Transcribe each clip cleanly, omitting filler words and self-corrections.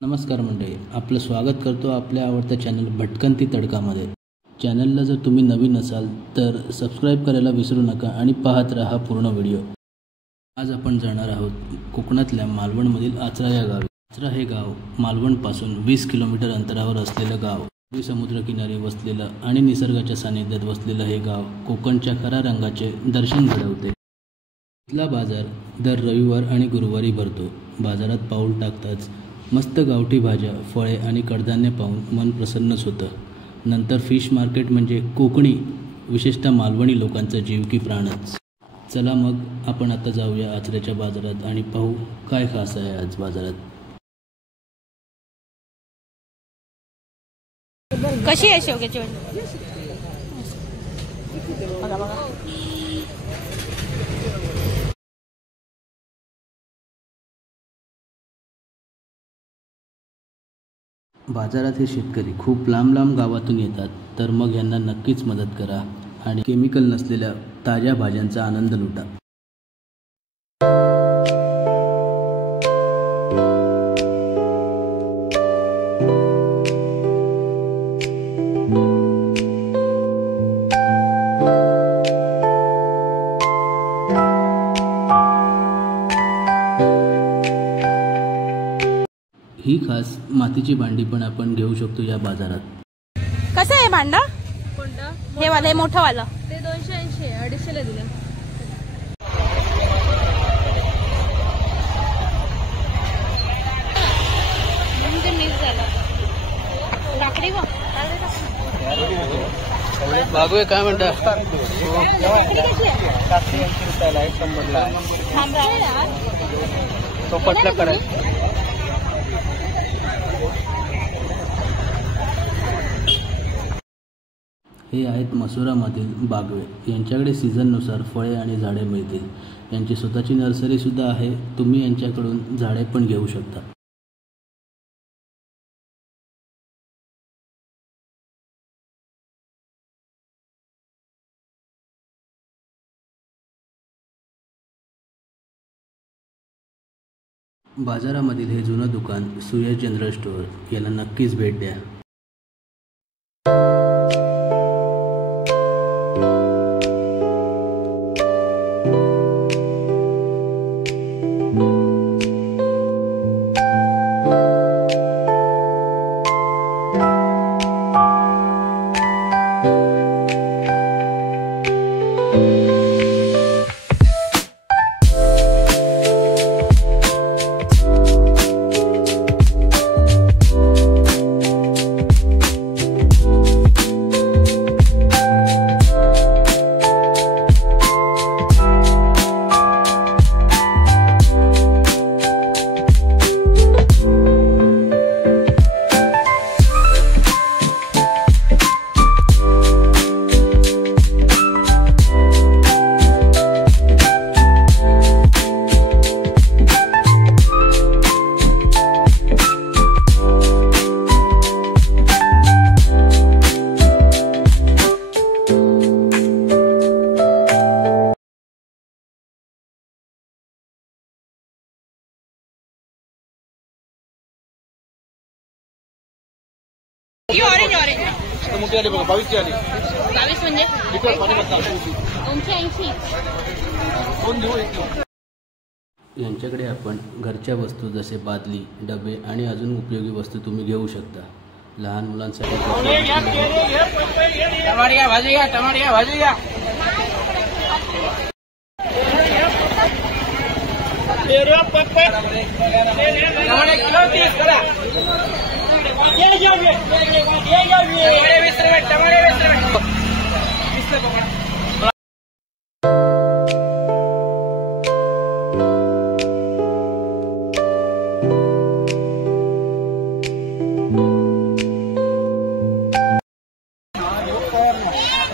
नमस्कार मंडळी, आपलं स्वागत करतो आपल्या आवडत्या चॅनल भटकंती तडकामध्ये। चॅनलला जर तुम्ही नवीन असाल तर सबस्क्राईब करायला विसरू नका आणि पाहत राहा पूर्ण व्हिडिओ। आज आपण जाणार आहोत कोकणातल्या मालवणमधील आचरा या गावी। आचरा हे गाव मालवणपासून 20 किलोमीटर अंतरावर असलेलं गाव, समुद्रकिनारी वसलेलं आणि निसर्गाच्या सानिध्यात वसलेलं हे गाव कोकणच्या खऱ्या रंगाचे दर्शन घडवते। इथला बाजार दर रविवार आणि गुरुवारी भरतो। बाजारात पाऊल टाकताच मस्त गावठी भाज्या, फळे आणि कडधान्य पाहून मन प्रसन्नच होतं। नंतर फिश मार्केट म्हणजे कोकणी, विशेषतः मालवणी लोकांचा जीव की प्राणच। चला मग आपण आता जाऊया आचऱ्याच्या बाजारात आणि पाहू काय खास आहे आज बाजारात। कशी आहे शेवग्याची भाजी? बघा बघा, बाजारात हे शेतकरी खूप लांब लांब गावातून येतात, तर मग यांना नक्कीच मदत करा आणि केमिकल नसलेल्या ताज्या भाज्यांचा आनंद लुटा। ही खास मातीची भांडी पण आपण घेऊ शकतो या बाजारात। कसं आहे भांडा? कोणतं? हे वाला, हे मोठं वाला ते 280 आहे, 250 ला दिलं। म्हणजे मिक्स झालं लाकडी बघ। बाबू काय म्हणता? तो पटला करायचा। हे आहेत मसुरामधील बागवे। यांच्याकडे सीझननुसार फळे आणि झाडे मिळतील। यांची स्वतःची नर्सरी सुद्धा आहे, तुम्ही यांच्याकडून झाडे पण घेऊ शकता। बाजारामधील हे जुनं दुकान सूर्य जनरल स्टोअर, याला नक्कीच भेट द्या। ऑरेंज ऑरेंज मोठी आली बघा, 22 ची आली। 22 म्हणजे 280। यांच्याकडे आपण घरच्या वस्तू जसे बादली, डबे आणि अजून उपयोगी वस्तू तुम्ही घेऊ शकता। लहान मुलांसाठी टमाटर भाजी घ्या, टमाटर भाजी घ्या। टमाटर किलो 30 करा। ये जाओ, ये जाओ, ये 20 रुपये, टमाटर 20 रुपये, 20 रुपये पकड़ा।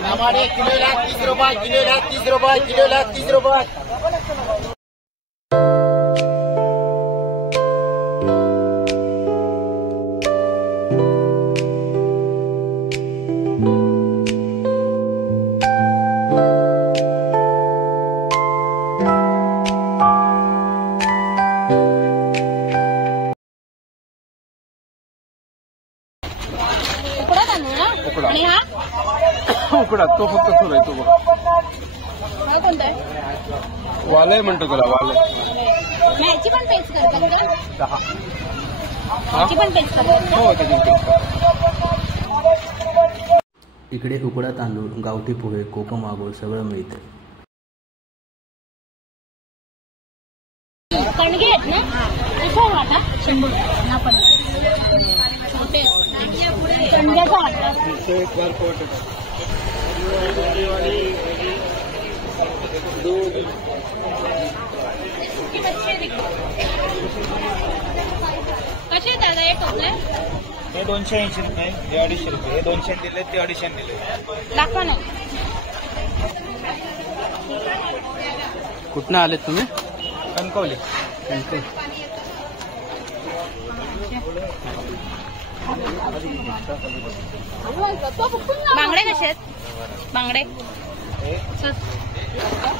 टमाटर किलो 30 रुपये, किलो 30 रुपये, किलो 30 रुपये। उकडा आणि हा उकडा तो फक्त सुरू आहे तो बघा हा कोणता आहे वालय म्हणतो त्याला वालय ह्याची पण पेस्ट करतात का 10 ह्याची पण पेस्ट करतात का हो त्याची इकडे उकडा तांदूळ, गावठी पोहे, कोकम आगोळ सगळं मिळतं. कणगे आहेत ना कशा वाटा 100 ना पण छोटे कणग्याचा वाटा कसे दादा एक आपले हे 280 रुपये हे 250 रुपये हे 200 दिले ते 250 दिले दाखवा ना कुठनं आलेत तुम्ही? कणकवली बांगडे कसे आहेत बांगडे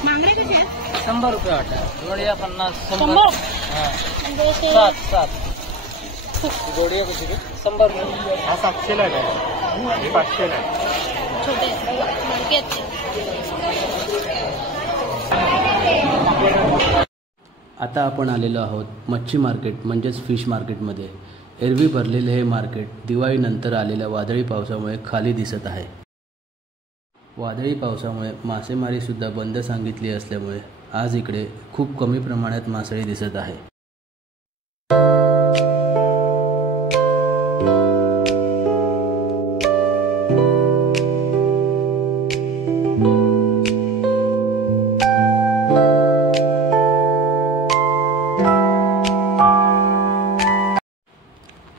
बांगडे कसे आहेत 100 रुपये वाटा. जोडिया 50. 100 7 जोडिया कशी 100 रुपये. हा 700 ला आहे हे 500 ला आहे छोटे बारके आहेत ते. आता आपण आलेलो आहोत मच्छी मार्केट म्हणजेच फिश मार्केटमध्ये. एरवी भरलेले हे मार्केट दिवाळीनंतर आलेल्या वादळी पावसामुळे खाली दिसत आहे. वादळी पावसामुळे मासेमारीसुद्धा बंद सांगितली असल्यामुळे आज इकडे खूप कमी प्रमाणात मासळी दिसत आहे.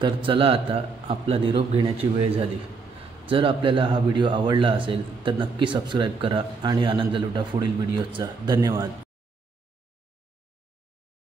तर चला आता आपला निरोप घेण्याची वेळ झाली. जर आपल्याला हा व्हिडिओ आवडला असेल तर नक्की सबस्क्राईब करा आणि आनंद लुटा पुढील व्हिडिओचा. धन्यवाद.